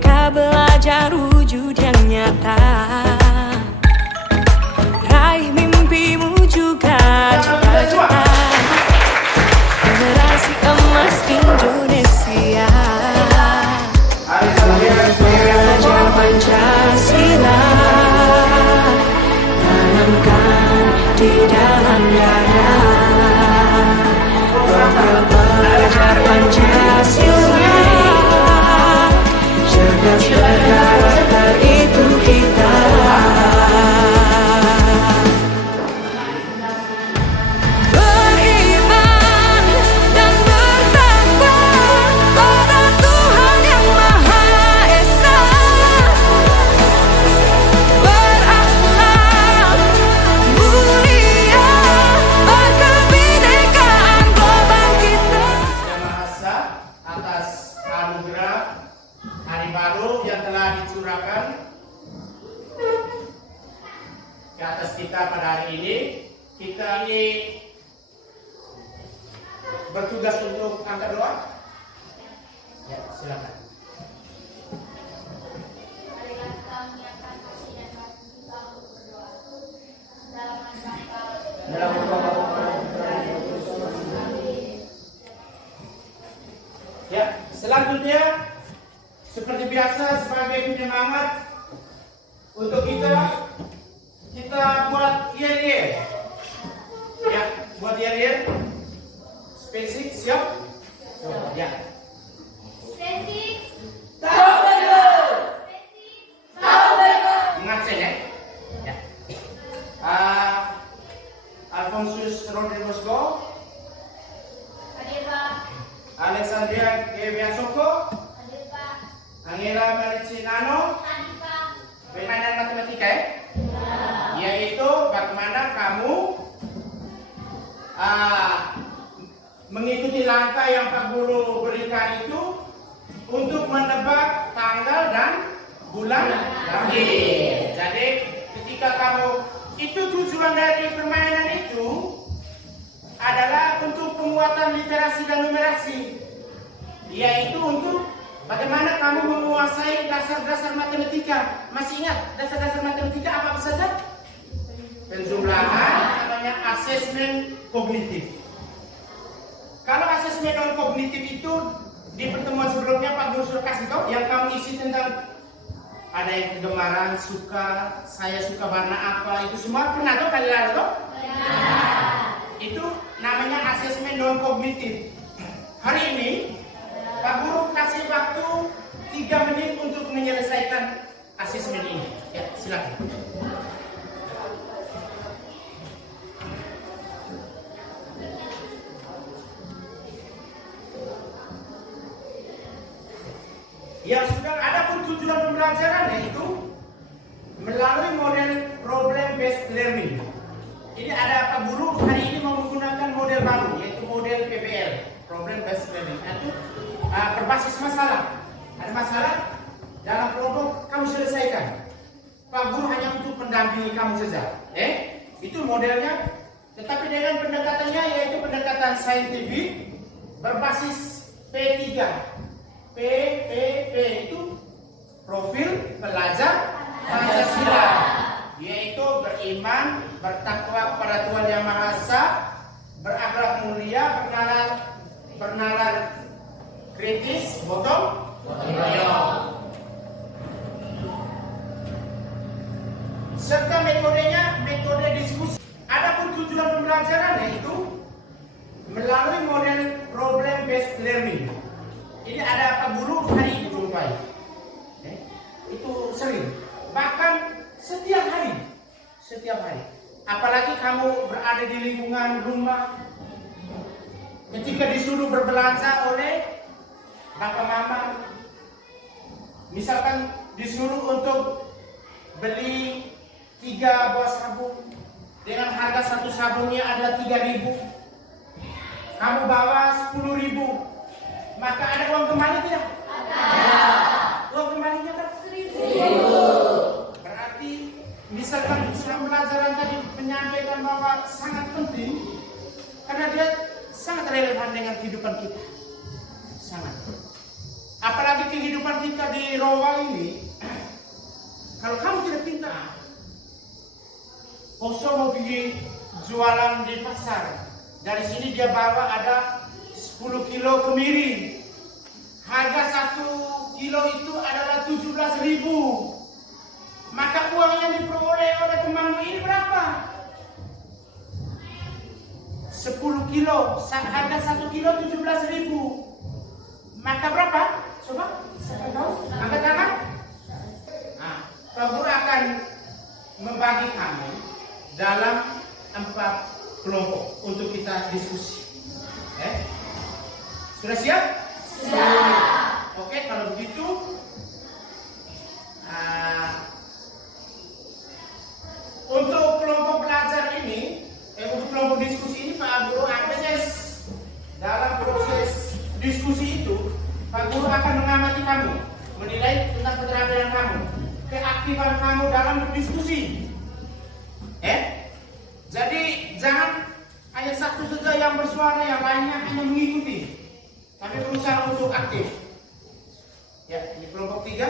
Merdeka belajar wujud yang nyata. Raih mimpimu juga cita-cita. Generasi emas Indonesia. Belajar Pancasila, tanamkan di dalam dada. Belajar Pancasila, cerdas berkarakter itu kita. Beriman dan bertakwa pada Tuhan yang Maha Esa. Berakhlak mulia, berkebinekaan global kita. Yang Maha Esa atas anugerah hari baru yang telah dicurahkan ke atas kita pada hari ini. Kita ini bertugas untuk angkat doa. Ya, silakan. Ya, selanjutnya seperti biasa sebagai penyemangat untuk kita buat yel-yel. Ya, buat yel-yel. Spesifik siap? Ya. Ingat saya. Ya. Alfonsus Rodriguez Go, Alexandria Gebiasoko, Angela Maricinano, permainan matematika ya? Yaitu bagaimana kamu mengikuti langkah yang Pak Guru berikan itu untuk menebak tanggal dan bulan lahir. Jadi ketika kamu itu tujuan dari permainan itu adalah untuk penguatan literasi dan numerasi, yaitu untuk bagaimana kamu menguasai dasar-dasar matematika. Masih ingat dasar-dasar matematika apa saja? Penjumlahan, namanya asesmen kognitif. Kalau asesmen non kognitif itu di pertemuan sebelumnya Pak Guru sudah kasih tahu yang kamu isi tentang ada yang kegemaran, suka, saya suka warna apa, itu semua pernah tahu kali lalu toh? Itu namanya asesmen non kognitif. Hari ini Pak Guru kasih waktu 3 menit untuk menyelesaikan asesmen ini. Ya, silakan. Yang sudah ada pun tujuan pembelajaran yaitu melalui model problem based learning. Ini ada Pak Guru hari ini mau menggunakan model baru yaitu model PBL, problem based learning. Itu berbasis masalah. Ada masalah dalam kelompok kamu selesaikan. Pak Guru hanya untuk mendampingi kamu saja. Itu modelnya. Tetapi dengan pendekatannya yaitu pendekatan saintifik berbasis P3. PPP itu profil pelajar Pancasila, yaitu beriman, bertakwa kepada Tuhan Yang Maha Esa, berakhlak mulia, bernalar kritis, gotong royong. Serta metodenya metode diskusi. Adapun tujuan pembelajaran yaitu melalui model problem based learning. Ini ada Pak Guru hari ini jumpai. Itu sering. Bahkan setiap hari. Apalagi kamu berada di lingkungan rumah, ketika disuruh berbelanja oleh bapak mama, misalkan disuruh untuk beli 3 buah sabun dengan harga 1 sabunnya adalah 3.000, kamu bawa 10.000. Maka ada uang kembali tidak? Ada. Uang kembalinya kan 1.000. Berarti misalkan pembelajaran tadi menyampaikan bahwa sangat penting karena dia sangat relevan dengan kehidupan kita. Sangat. Apalagi kehidupan kita di Rowa ini, kalau kamu tidak pintar, Oso mau pergi jualan di pasar. Dari sini dia bawa ada 10 kilo kemiri. Harga 1 kilo itu adalah 17.000. Maka uang yang diperoleh oleh temanmu ini berapa? 10 kilo, harga 1 kilo 17.000. Maka berapa? Coba, saya tahu. Angkat tangan. Nah, Pak Guru akan membagi kamu dalam 4 kelompok untuk kita diskusi. Sudah siap? Siap. Oke, kalau begitu untuk kelompok belajar ini, untuk kelompok diskusi ini Pak Guru akan dalam proses diskusi itu Pak Guru akan mengamati kamu, menilai tentang keterampilan kamu, keaktifan kamu dalam berdiskusi. Jadi jangan hanya satu saja yang bersuara, yang lainnya hanya mengikuti. Kami berusaha untuk aktif. Ya, ini kelompok 3,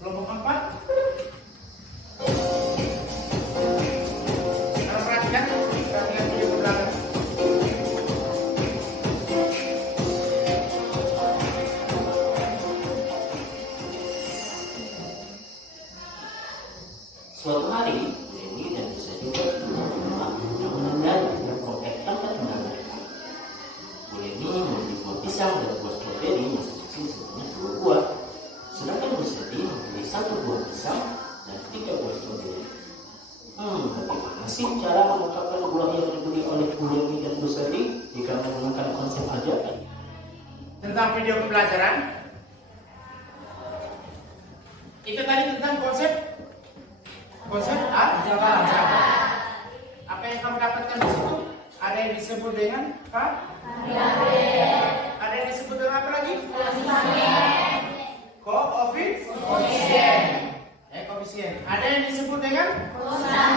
kelompok 4. Perhatikan video ke belakang. Suatu hari, Dewi dan bisa juga rumah yang menandai dan komplek tanpa tinggal mereka. Bu Dewi membeli buah pisang dan buah stroberi masing-masing sebanyak 2 buah. Sedangkan Bu Seti membeli 1 buah pisang dan 3 buah stroberi. Bagaimana sih cara mengungkapkan buah yang dibeli oleh Bu Dewi dan Bu Seti jika menggunakan konsep ajaib? Tentang video pembelajaran, itu tadi tentang konsep ajaib. Apa yang kamu dapatkan di situ? Ada yang disebut dengan ada yang disebut dengan apa lagi? Koefisien. Koefisien. Ada yang disebut dengan konstan.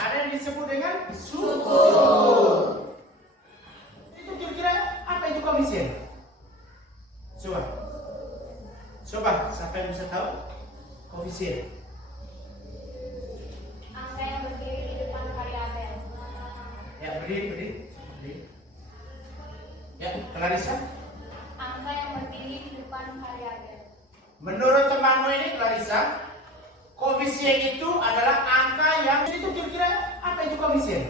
Ada yang disebut dengan suku. Itu kira-kira apa itu koefisien? Coba, siapa yang bisa tahu koefisien? Angka yang berdiri di depan variabel. Ya, berdiri. Ya, Clarissa. Angka yang berdiri di depan variabel. Menurut temanmu ini, Clarissa, koefisien itu adalah angka yang itu kira-kira apa itu koefisien?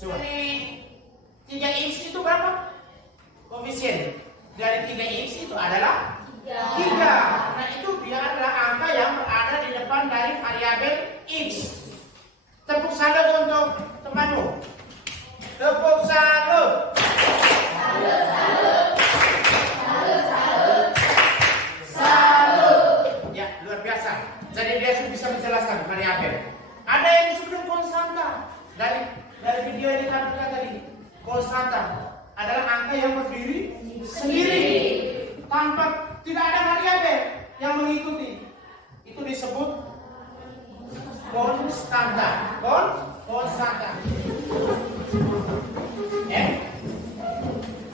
Coba. Dari 3x itu berapa? Koefisien dari 3x itu adalah 3. Nah, itu dia adalah angka yang berada di depan dari variabel x. Tepuk salut untuk temanmu. Tepuk salut. Ya, luar biasa. Jadi dia sudah bisa menjelaskan variabel. Ada yang disebut konstanta. Dari video yang ditampilkan tadi, konstanta adalah angka yang berdiri sendiri tanpa tidak ada variabel yang mengikuti. Itu disebut konstanta. Konstanta.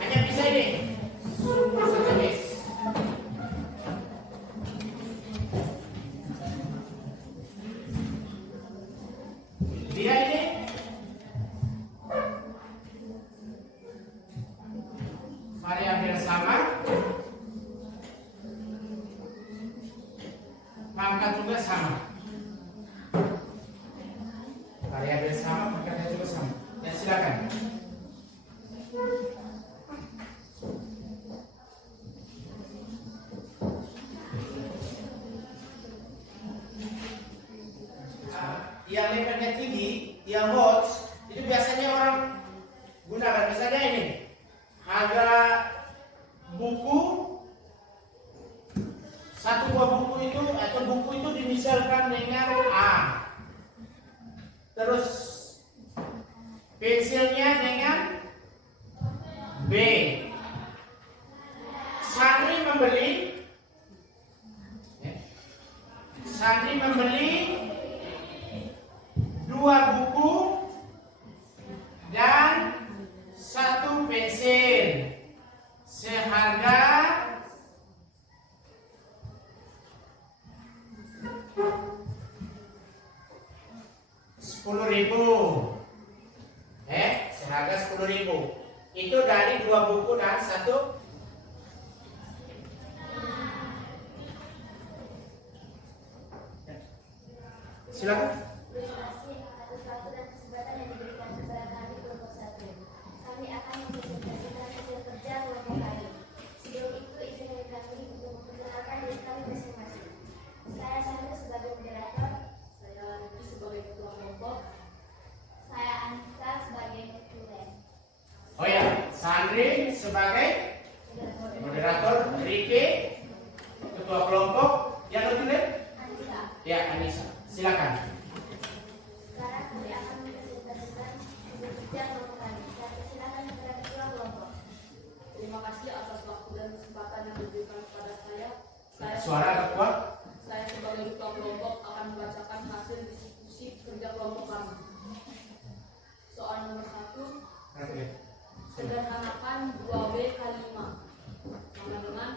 Hanya bisa ini. Sejenis. Dia ini variabel sama, pangkat juga sama. Variabel sama, pangkatnya juga sama. Ya, silakan. Yang levelnya tinggi, yang watts, itu biasanya orang gunakan. Misalnya ini, harga buku, satu buah buku itu atau buku itu dimisalkan dengan A. Terus pensilnya dengan B. Santri membeli 2 buku dan 1 pensil seharga Silakan. Terima kasih atas waktu dan kesempatan yang diberikan kepada kami kelompok 1. Kami akan mempresentasikan hasil kerja kelompok kami. Sebelum itu, izinkan kami untuk memperkenalkan diri kami masing-masing. Saya Sandra sebagai moderator. Saya Riki sebagai ketua kelompok. Saya Anissa sebagai tulen. Oh ya, Sandri sebagai moderator, Riki ketua kelompok, yang notulen? Anissa. Ya, Anissa. Silakan. Sekarang kami akan mempresentasikan hasil kerja kelompok kami. Saya persilakan kepada ketua kelompok. Terima kasih atas waktu dan kesempatan yang diberikan kepada saya. Suara agak kuat. Saya sebagai ketua kelompok akan membacakan hasil diskusi kerja kelompok kami. Soal nomor 1, sederhanakan 2W kali 5 sama dengan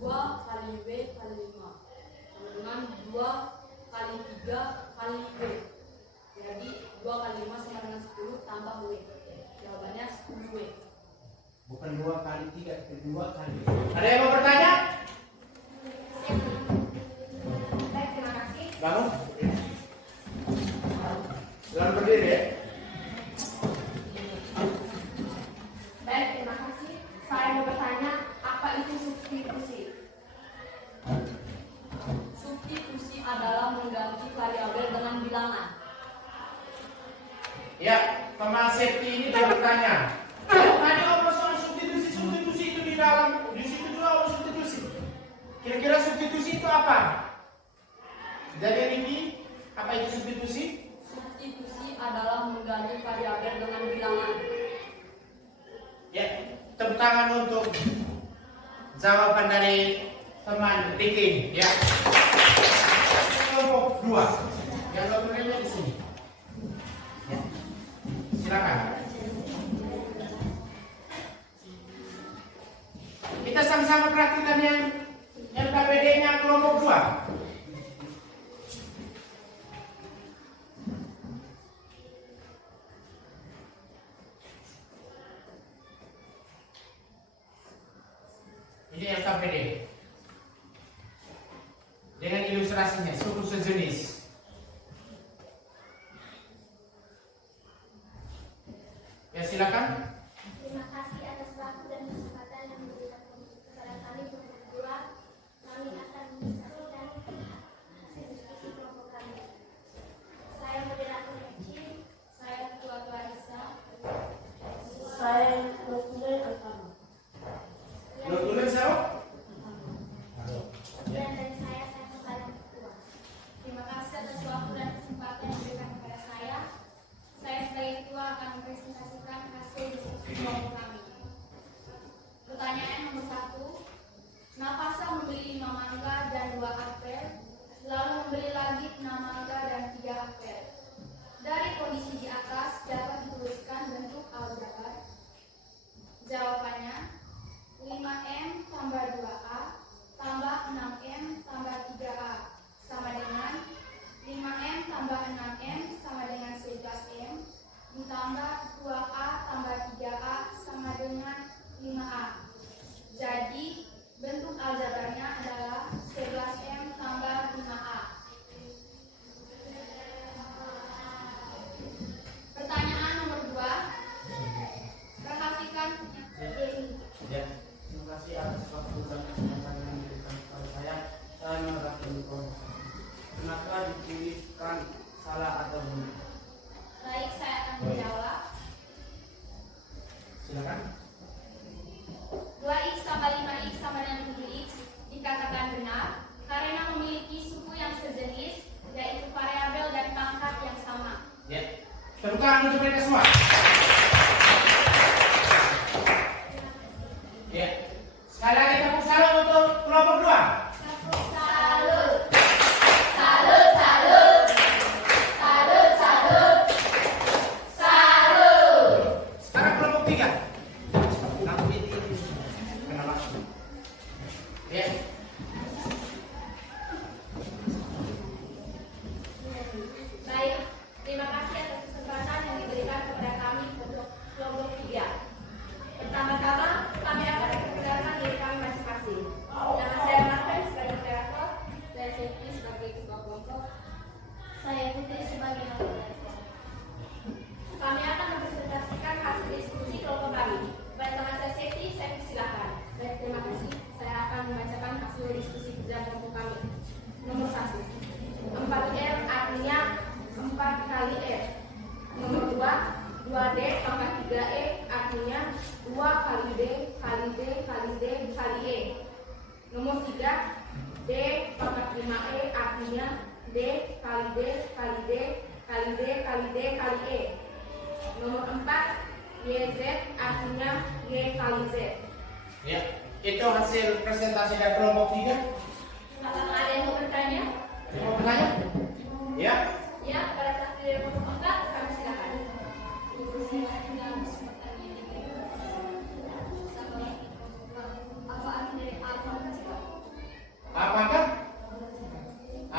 2 kali W kali 5 sama dengan 2 kali 3 kali W. Jadi 2 kali 5 sama dengan 10 tambah W. Jawabannya 10W. Bukan 2 kali 3, tapi 2 kali. Ada yang mau bertanya? Baik, terima kasih. Bangun. Silakan berdiri ya. Baik, terima kasih. Saya mau bertanya, apa itu substitusi? Substitusi adalah mengganti variabel dengan bilangan. Ya, teman safety ini dia bertanya. Tadi apa soal substitusi? Substitusi itu di dalam, di situ juga ada substitusi. Kira-kira substitusi itu apa? Dari ini, apa itu substitusi? Substitusi adalah mengganti variabel dengan bilangan. Ya, tepuk tangan untuk jawaban dari teman Ricky. Ya. Kelompok 2. Yang notulennya di sini. Ya. Silakan. Kita sama-sama praktikan yang LKPD-nya kelompok 2. Ini LKPD dengan ilustrasinya suku sejenis. Ya, silakan. Terima kasih atas waktu dan kesempatan yang diberikan kepada kami kelompok 2. Kami akan menyaksikan hasil diskusi kelompok kami. Saya moderator Eci. Saya ketua Clarissa. Saya Rosule Alfano. Notulen siapa? Dan dari saya kembali ketua. Terima kasih atas waktu dan kesempatan yang diberikan kepada saya. Saya sebagai ketua akan mempresentasikan hasil diskusi kelompok kami. Pertanyaan nomor 1. Nafasa membeli 5 mangga dan 2 apel, lalu membeli lagi 6 mangga dan 3 apel. Dari kondisi di atas dapat dituliskan bentuk aljabar. Jawabannya 5M tambah 2A tambah 6M tambah 3A sama dengan 5M tambah 6M sama dengan 11M ditambah 2A tambah 3A sama dengan 5A. Jadi bentuk aljabarnya adalah 11M tambah 5A. Pertanyaan nomor 2. Perhatikan ini. Ya, terima kasih atas waktu dan kesempatan yang diberikan kepada saya. Saya menerapkan kelompok. Kenapa dituliskan salah atau benar? Baik, saya akan menjawab. Silakan. 2x tambah 5x sama dengan 7x dikatakan benar karena memiliki suku yang sejenis, yaitu variabel dan pangkat yang sama. Ya. Tepuk tangan untuk mereka semua. Ya. Sekali lagi tepuk salam untuk kelompok 2. Salut. Salut, salut. Salut, salut. Salut. Sekarang kelompok 3. Nanti di kenapa? Ya. Baik, terima kasih atas kesempatan yang diberikan kepada artinya Y kali Z. Ya, itu hasil presentasi dari kelompok 3. Apakah ada yang mau bertanya? Mau bertanya? Ya. Ya, pada saat dari kelompok 4, kami silakan. Apa arti dari A pangkat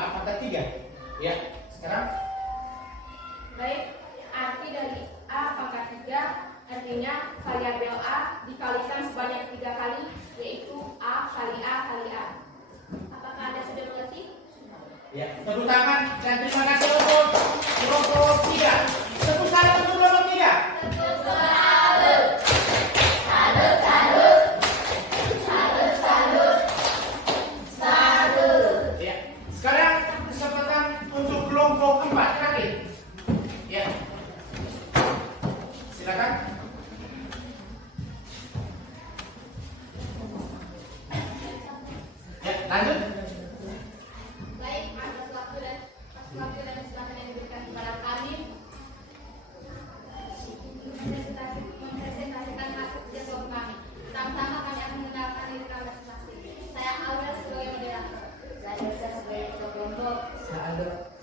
3? Apakah 3? Ya, sekarang Baik, arti dari A pangkat 3 artinya variabel A dikalikan sebanyak 3 kali, yaitu A kali A kali A. Apakah Anda sudah mengerti? ya, tepuk tangan dan terima kasih untuk kelompok 3. Tepuk tangan untuk kelompok 3. Ya, sekarang kesempatan untuk kelompok 4 terakhir. Ya, silakan. Ya, lanjut. Baik, atas waktu dan kesempatan yang diberikan kepada kami mempresentasikan hasil kerja kelompok kami. Pertama-tama kami akan mengenalkan diri kami masing-masing. Saya Aurel sebagai moderator. Saya Elsa sebagai ketua kelompok. Saya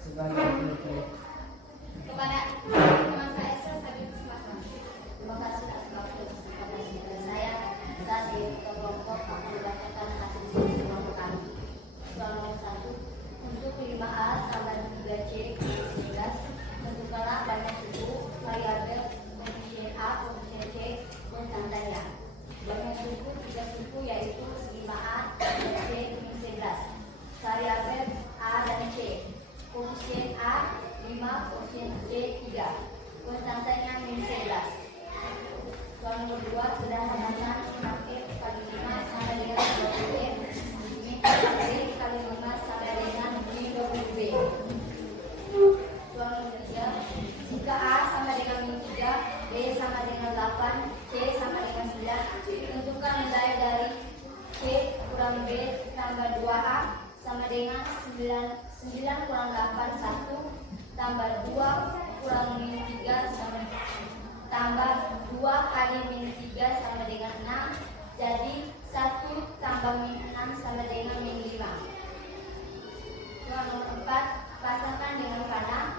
sebagai penutup. Kepada teman saya Elsa saya beri kesempatan. Terima kasih atas waktu dan kesempatan yang diberikan saya. Saya sebagai ketua kelompok akan membacakan hasil diskusi kelompok kami. Soal nomor 1, untuk 5A tambah 3C kurangi 11, tentukanlah banyak suku, variabel, koefisien A, koefisien C, konstantanya. Banyak suku 3 suku yaitu 5A, 3C, min 11. Variabel A dan C. Koefisien A 5, koefisien C 3. Konstantanya min 11. Soal nomor 2, sederhanakan 5F kali 5 sama dengan 20F. Min 4B kali 5 sama dengan min 20B. Soal nomor 3, jika A sama dengan min 3, B sama dengan 8, C sama dengan 9, tentukan nilai dari C kurang B tambah 2A sama dengan 9 kurang 8, 1 tambah 2 kurang min 3 sama tambah 2 kali min 3 sama dengan 6, jadi 1 tambah min 6 sama dengan min 5. Soal nomor 4, pasangkan dengan panah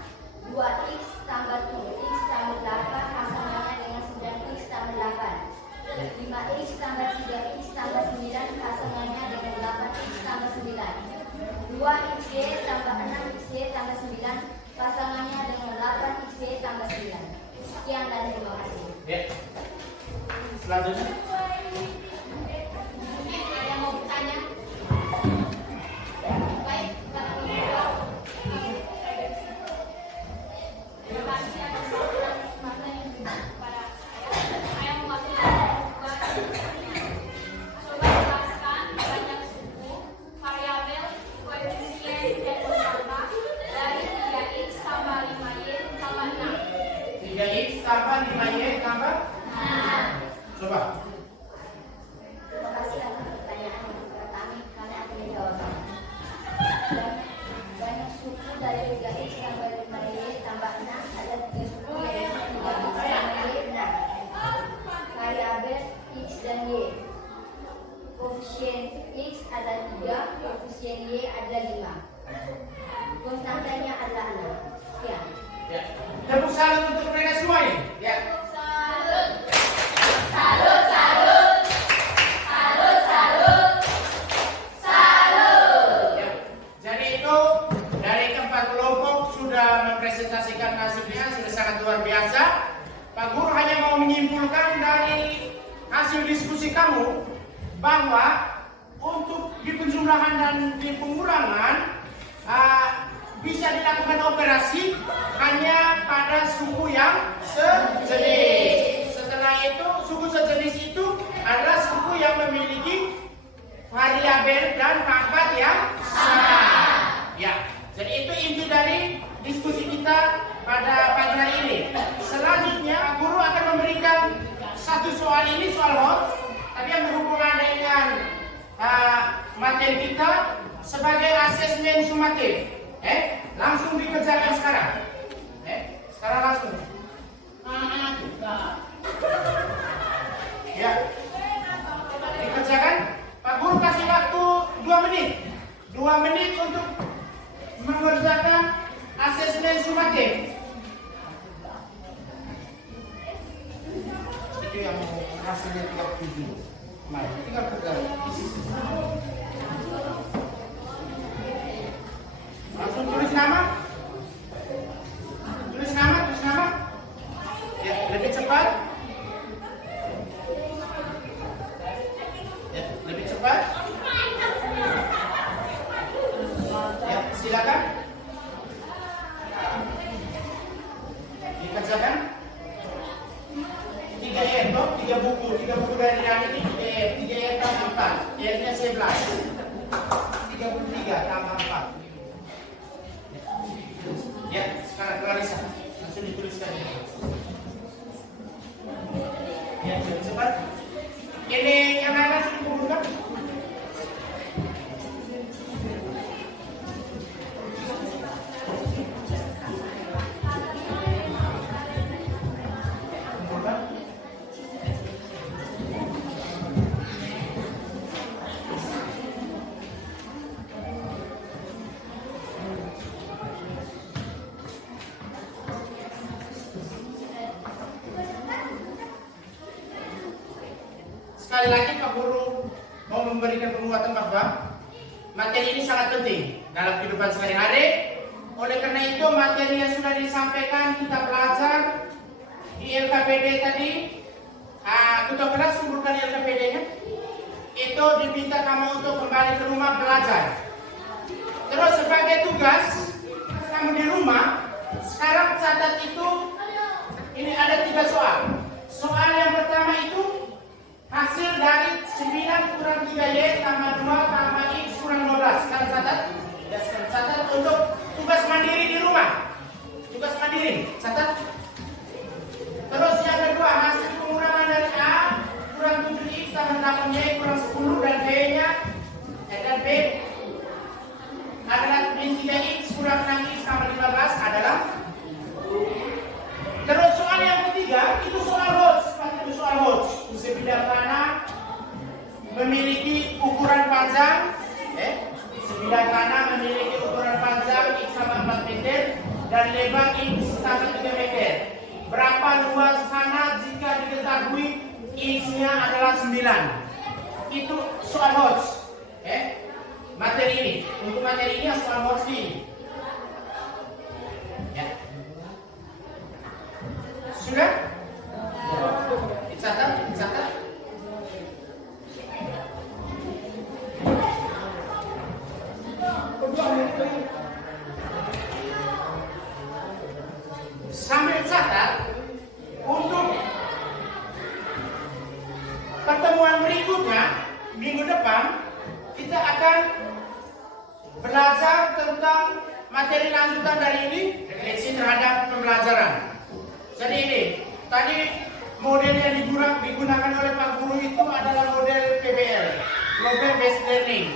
2x tambah 7x tambah 8 pasangannya dengan 9x tambah 8. 5x tambah 3x tambah 9 pasangannya dengan 8x tambah 9. 2xy tambah 6xy tambah 9 pasangannya dengan 8xy tambah 9. Sekian dan terima kasih. Ya. Selanjutnya. Ada yang mau bertanya? Baik, kepada kelompok 2. Terima kasih atas waktu dan kesempatan yang diberikan kepada saya. Saya mewakili kelompok 2. Coba jelaskan banyak suku, variabel, koefisien, dan konstanta dari 3x tambah 5y tambah 6. 3x tambah 5y tambah. Coba. Terima kasih atas pertanyaan yang kepada kami akan menjawabnya. Banyak suku dari 3x tambah 5y tambah 6 ada 3 suku yaitu 3x tambah y 6. Variabel x dan y. Koefisien x ada 3, koefisien y ada 5. Konstantanya adalah 6. Sekian. Ya. Tepuk salut untuk mereka semua ini. Ya. Ya. Jadi itu dari keempat kelompok sudah mempresentasikan hasilnya sudah sangat luar biasa. Pak Guru hanya mau menyimpulkan dari hasil diskusi kamu bahwa untuk di penjumlahan dan di pengurangan bisa dilakukan operasi hanya pada suku yang sejenis. Setelah itu, suku sejenis itu adalah suku yang memiliki variabel dan pangkat yang sama. Ya, jadi itu inti dari diskusi kita pada pagi hari ini. Selanjutnya, guru akan memberikan satu soal ini, soal HOT, tapi yang berhubungan dengan materi kita sebagai asesmen sumatif. Langsung dikerjakan sekarang. Sekarang langsung. Ya. Dikerjakan. Pak Guru kasih waktu 2 menit. 2 menit untuk mengerjakan asesmen sumatif. Itu yang hasilnya 37 kemarin. Tinggal isi. Langsung tulis nama. Tulis nama. Ya, lebih cepat. Ya, lebih cepat. Ya, silakan. Dikerjakan. 3 buku dari Rani ini 3 E tambah 4. E-nya 11. 33 tambah 4. Ya, sekarang Clarissa langsung dituliskan. Ya, cepat. Ini yang lain langsung dikumpulkan. Sekali lagi Pak Guru mau memberikan penguatan bahwa materi ini sangat penting dalam kehidupan sehari-hari. Oleh karena itu materi yang sudah disampaikan kita belajar di LKPD tadi, ketua kelas kumpulkan LKPD-nya. Itu diminta kamu untuk kembali ke rumah belajar. Terus sebagai tugas kamu di rumah, sekarang catat itu ini ada 3 soal. Soal yang pertama itu hasil dari 9 kurang 3Y tambah 2 tambah X kurang 15. Sekarang catat. Ya, sekarang catat untuk tugas mandiri di rumah. Tugas mandiri, catat. Terus yang kedua, hasil pengurangan dari A kurang 7X tambah 8Y kurang 10 dan B-nya dan B adalah min 3X kurang 6X tambah 15 adalah. Terus soal yang ketiga itu soal Hodge. Soal Hodge, sebidang tanah memiliki ukuran panjang, sebidang tanah memiliki ukuran panjang X sama 4 meter dan lebar X sama 3 meter. Berapa luas tanah jika diketahui X-nya adalah 9? Itu soal Hodge. Materi ini, untuk materi ini soal Hodge ini. Ya. Sudah? Dicatat. Sambil catat untuk pertemuan berikutnya minggu depan kita akan belajar tentang materi lanjutan dari ini, refleksi terhadap pembelajaran. Jadi ini tadi model yang digunakan oleh Pak Guru itu adalah model PBL, Problem Based Learning.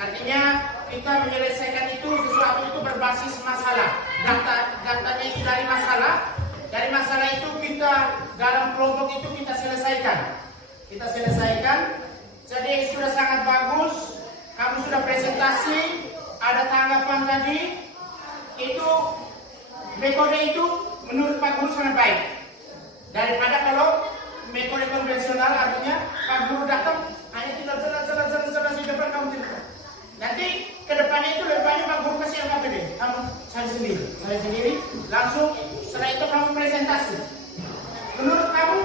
Artinya kita menyelesaikan itu sesuatu itu berbasis masalah. Datanya itu dari masalah. Dari masalah itu kita dalam kelompok itu kita selesaikan. Jadi sudah sangat bagus. Kamu sudah presentasi, ada tanggapan tadi. Itu metode itu menurut Pak Guru sangat baik. Daripada kalau metode konvensional artinya Pak Guru datang hanya tinggal jelas di depan kamu tinggal. Nanti kedepannya itu lebih banyak Pak Guru kasih LKPD. Kamu saya sendiri langsung setelah itu kamu presentasi. Menurut kamu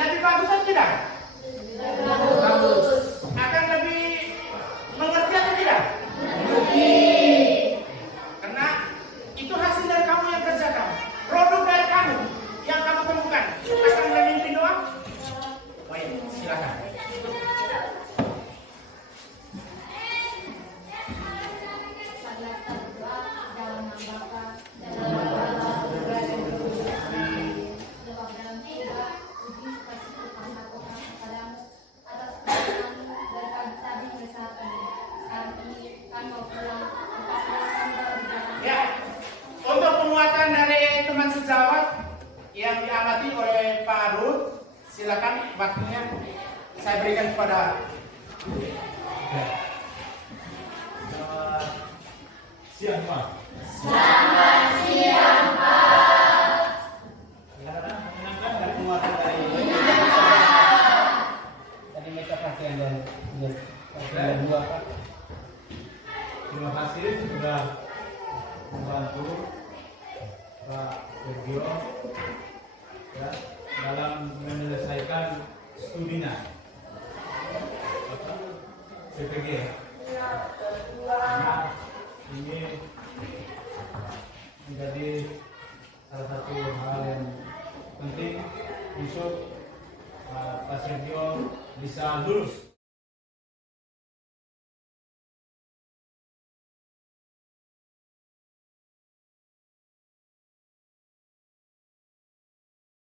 lebih bagus atau tidak? Bagus. Akan lebih mengerti atau tidak? Mengerti. Karena itu hasil dari kamu yang kerjakan. Produk dari kamu yang kamu temukan akan memimpin doang. Baik, silakan. Ya, untuk penguatan dari teman sejawat yang diamati oleh Pak Arul, silakan waktunya saya berikan kepada Siang Pak. menyenangkan dan penguatan dari tadi mereka perhatian dan dua Pak. Terima kasih sudah membantu Pak Sergio ya, dalam menyelesaikan studinya CPG. Nah, ini menjadi salah satu hal yang penting untuk Pak Sergio bisa lulus